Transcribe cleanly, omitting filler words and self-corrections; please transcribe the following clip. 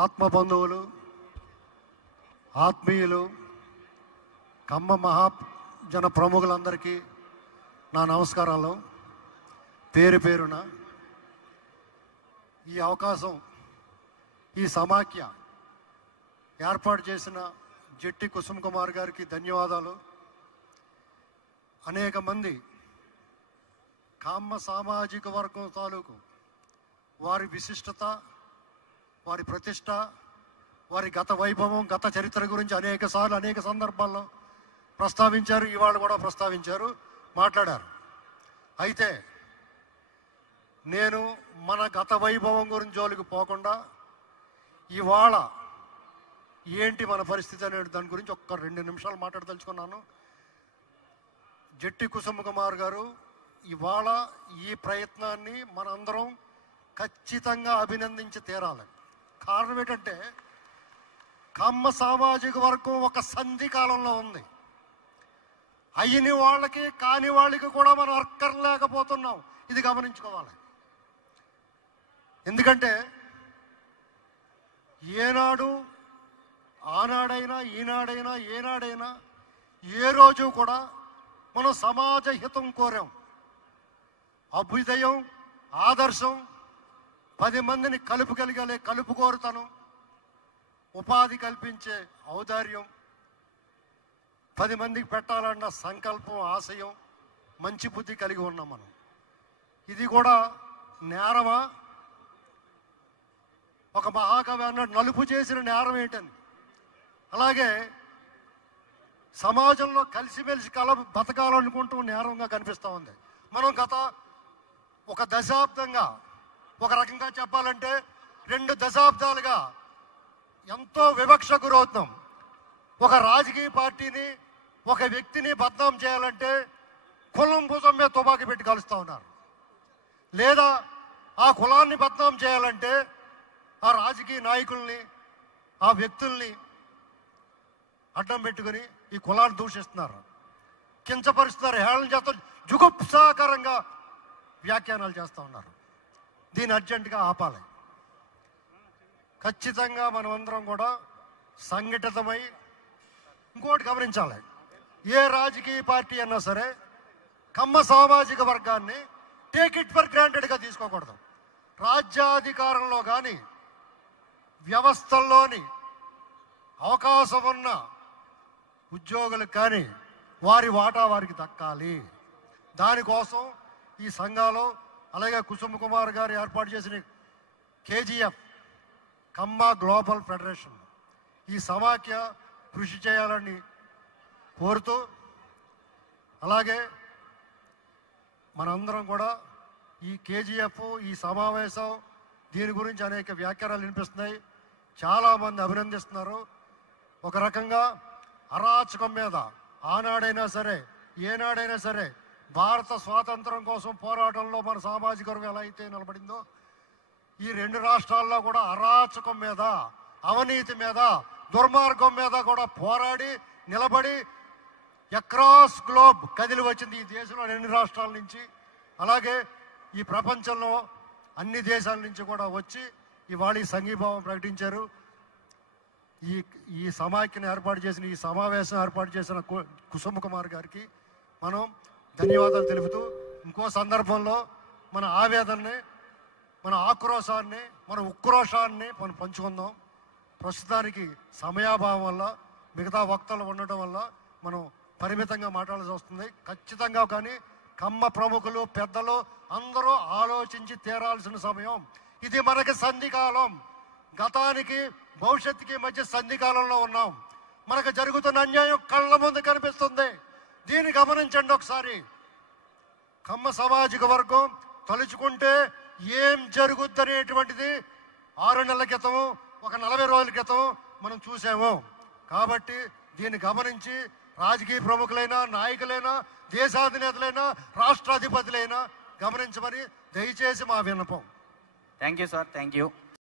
ఆత్మ బంధువులు, ఆత్మీయులు, కమ్మ మహాజన ప్రముఖులందరికీ నా నమస్కారాలు. పేరు పేరున ఈ అవకాశం, ఈ సమాఖ్య ఏర్పాటు చేసిన జట్టి కుసుమ్ కుమార్ గారికి ధన్యవాదాలు. అనేక మంది కామ్మ సామాజిక వర్గం తాలూకు వారి విశిష్టత, వారి ప్రతిష్ట, వారి గత వైభవం, గత చరిత్ర గురించి అనేక సార్లు అనేక సందర్భాల్లో ప్రస్తావించారు. ఇవాళ కూడా ప్రస్తావించారు, మాట్లాడారు. అయితే నేను మన గత వైభవం గురించి జోలికి పోకుండా ఇవాళ ఏంటి మన పరిస్థితి అనే దాని గురించి ఒక్క 2 నిమిషాలు మాట్లాడదలుచుకున్నాను. జట్టి కుసుమ్ కుమార్ గారు ఇవాళ ఈ ప్రయత్నాన్ని మనందరం ఖచ్చితంగా అభినందించి తీరాలి. కారణం ఏంటంటే కమ్మ సామాజిక వర్గం ఒక సంధి కాలంలో ఉంది. అయిన వాళ్ళకి కాని వాళ్ళకి కూడా మనం అక్కర్లేకపోతున్నాం. ఇది గమనించుకోవాలి. ఎందుకంటే ఏనాడు, ఆనాడైనా, ఈనాడైనా, ఏనాడైనా, ఏ రోజు కూడా మనం సమాజ హితం కోరాం. అభ్యుదయం, ఆదర్శం, 10 మందిని కలుపుగలిగే కలుపుకోరుతనం, ఉపాధి కల్పించే ఔదార్యం, 10 మందికి పెట్టాలన్న సంకల్పం, ఆశయం, మంచి బుద్ధి కలిగి ఉన్నాం మనం. ఇది కూడా నేరమా? ఒక మహాకవి అన్నాడు, నలుపు చేసిన నేరం ఏంటని. అలాగే సమాజంలో కలిసిమెలిసి బతకాలనుకుంటూ నేరంగా కనిపిస్తూ ఉంది. మనం గత ఒక దశాబ్దంగా, ఒక రకంగా చెప్పాలంటే 2 దశాబ్దాలుగా ఎంతో వివక్ష గురవుతున్నాం. ఒక రాజకీయ పార్టీని, ఒక వ్యక్తిని బద్నాం చేయాలంటే కులం భుజం మీద తుపాకీ పెట్టి కలుస్తూ ఉన్నారు. లేదా ఆ కులాన్ని బద్నాం చేయాలంటే ఆ రాజకీయ నాయకుల్ని, ఆ వ్యక్తుల్ని అడ్డం పెట్టుకుని ఈ కులాన్ని దూషిస్తున్నారు, కించపరుస్తున్నారు, హేళన చేస్తారు, జుగుప్సాకరంగా వ్యాఖ్యానాలు చేస్తూ ఉన్నారు. దీన్ని అర్జెంటుగా ఆపాలి. ఖచ్చితంగా మనమందరం కూడా సంఘటితమై ఇంకోటి గమనించాలి. ఏ రాజకీయ పార్టీ అన్నా సరే కమ్మ సామాజిక వర్గాన్ని టేక్ ఇట్ ఫర్ గ్రాంటెడ్గా తీసుకోకూడదు. రాజ్యాధికారంలో కానీ, వ్యవస్థల్లోని అవకాశం ఉన్న ఉద్యోగులకు కానీ వారి వాటా వారికి దక్కాలి. దానికోసం ఈ సంఘాలు, అలాగే కుసుమ్ కుమార్ గారు ఏర్పాటు చేసిన KGF కమ్మ గ్లోబల్ ఫెడరేషన్, ఈ సమాఖ్య కృషి చేయాలని కోరుతూ, అలాగే మనందరం కూడా ఈ KGF, ఈ సమావేశం, దీని గురించి అనేక వ్యాఖ్యానాలు వినిపిస్తున్నాయి. చాలామంది అభినందిస్తున్నారు. ఒక రకంగా అరాచకం మీద ఆనాడైనా సరే, ఏనాడైనా సరే భారత స్వాతంత్రం కోసం పోరాటంలో మన సామాజిక వర్గం ఎలా అయితే నిలబడిందో, ఈ 2 రాష్ట్రాల్లో కూడా అరాచకం మీద, అవినీతి మీద, దుర్మార్గం మీద కూడా పోరాడి నిలబడి అక్రాస్ గ్లోబ్ కదిలి వచ్చింది ఈ దేశంలో 2 రాష్ట్రాల నుంచి. అలాగే ఈ ప్రపంచంలో అన్ని దేశాల నుంచి కూడా వచ్చి ఇవాళ ఈ సంఘీభావం ప్రకటించారు. ఈ సమాఖ్యను ఏర్పాటు చేసిన, ఈ సమావేశం ఏర్పాటు చేసిన కుసుమ్ కుమార్ గారికి మనం ధన్యవాదాలు తెలుపుతూ, ఇంకో సందర్భంలో మన ఆవేదనని, మన ఆక్రోశాన్ని, మన ఉక్రోషాన్ని మనం పంచుకుందాం. ప్రస్తుతానికి సమయాభావం వల్ల, మిగతా వక్తలు ఉండటం వల్ల మనం పరిమితంగా మాట్లాడాల్సి వస్తుంది. ఖచ్చితంగా కానీ కమ్మ ప్రముఖులు, పెద్దలు అందరూ ఆలోచించి తీరాల్సిన సమయం ఇది. మనకి సంధికాలం, గతానికి భవిష్యత్తుకి మధ్య సంధికాలంలో ఉన్నాం. మనకు జరుగుతున్న అన్యాయం కళ్ళ ముందు కనిపిస్తుంది. దీన్ని గమనించండి ఒకసారి. కమ్మ సామాజిక వర్గం తలుచుకుంటే ఏం జరుగుద్దనేటువంటిది 6 నెలల క్రితము, ఒక 40 రోజుల క్రితం మనం చూసాము. కాబట్టి దీన్ని గమనించి రాజకీయ ప్రముఖులైనా, నాయకులైనా, దేశాధినేతలైనా, రాష్ట్రాధిపతులైనా గమనించమని దయచేసి మా విన్నపం. Thank you sir. Thank you.